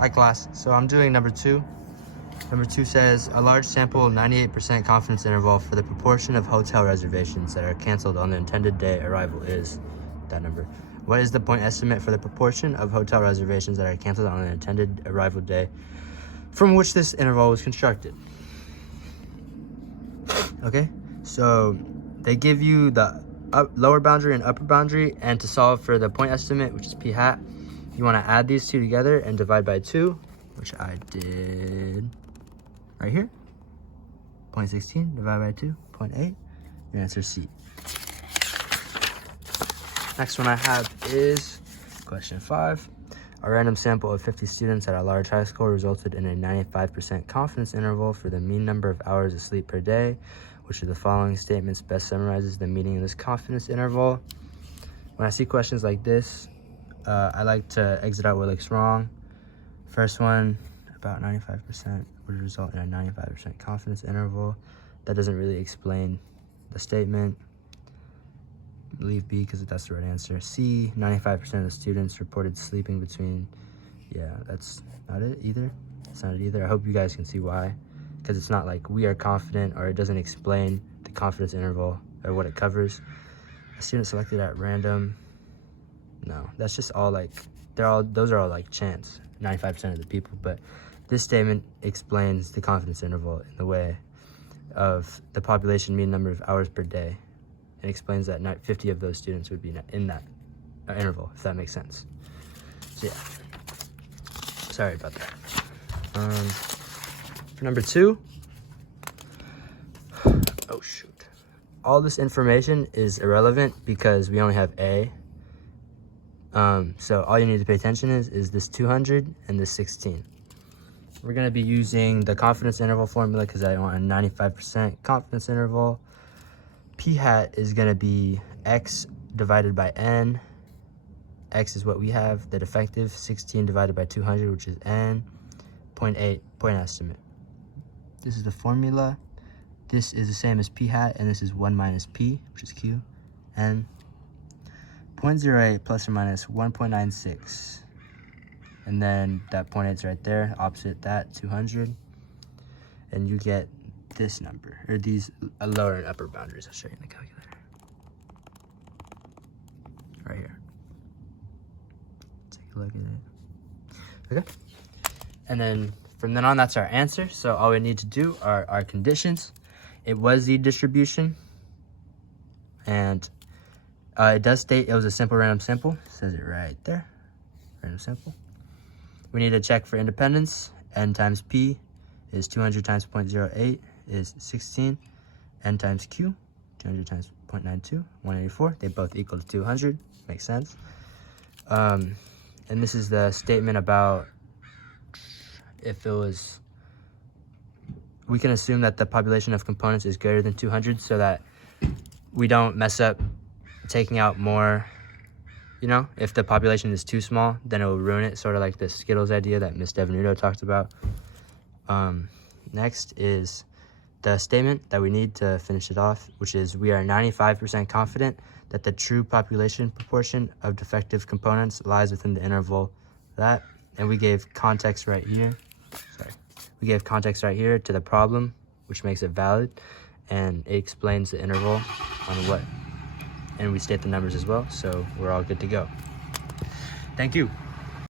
Hi class, so I'm doing number 2. Number 2 says, a large sample 98% confidence interval for the proportion of hotel reservations that are canceled on the intended day arrival is that number. What is the point estimate for the proportion of hotel reservations that are canceled on the intended arrival day from which this interval was constructed? Okay, so they give you the lower boundary and upper boundary, and to solve for the point estimate, which is p hat, you want to add these two together and divide by 2, which I did right here. 0.16 divided by 2, 0.8. Your answer is C. Next one I have is question 5. A random sample of 50 students at a large high school resulted in a 95% confidence interval for the mean number of hours of sleep per day. Which of the following statements best summarizes the meaning of this confidence interval? When I see questions like this, I like to exit out what looks wrong. First one, about 95% would result in a 95% confidence interval. That doesn't really explain the statement. Leave B because that's the right answer. C, 95% of the students reported sleeping between. Yeah, that's not it either. That's not it either. I hope you guys can see why. Because it's not like we are confident, or it doesn't explain the confidence interval or what it covers. A student selected at random. No, that's just all like, those are all like chance, 95% of the people. But this statement explains the confidence interval in the way of the population mean number of hours per day. It explains that 50 of those students would be in that interval, if that makes sense. So yeah, sorry about that. For number 2, oh shoot, all this information is irrelevant because we only have A. So all you need to pay attention is this 200 and this 16. We're going to be using the confidence interval formula because I want a 95% confidence interval. P hat is going to be X divided by N. X is what we have, the defective. 16 divided by 200, which is N. 0.8, point estimate. This is the formula. This is the same as P hat, and this is 1 minus P, which is Q. N. 0.08 plus or minus 1.96. And then that 0.8 is right there, opposite that, 200. And you get this number, or these lower and upper boundaries. I'll show you in the calculator. Right here. Take a look at it. Okay. And then from then on, that's our answer. So all we need to do are our conditions. It was Z distribution. And it does state it was a simple random sample. It says it right there. Random sample. We need to check for independence. N times P is 200 times 0.08 is 16. N times Q, 200 times 0.92, 184. They both equal to 200. Makes sense. And this is the statement about if it was, we can assume that the population of components is greater than 200 so that we don't mess up taking out more. You know, if the population is too small, then it will ruin it, sort of like the Skittles idea that Ms. Devenuto talked about. Next is the statement that we need to finish it off, which is we are 95% confident that the true population proportion of defective components lies within the interval that, and we gave context right here. We gave context right here to the problem, which makes it valid, and it explains the interval on what, and we state the numbers as well, so we're all good to go. Thank you.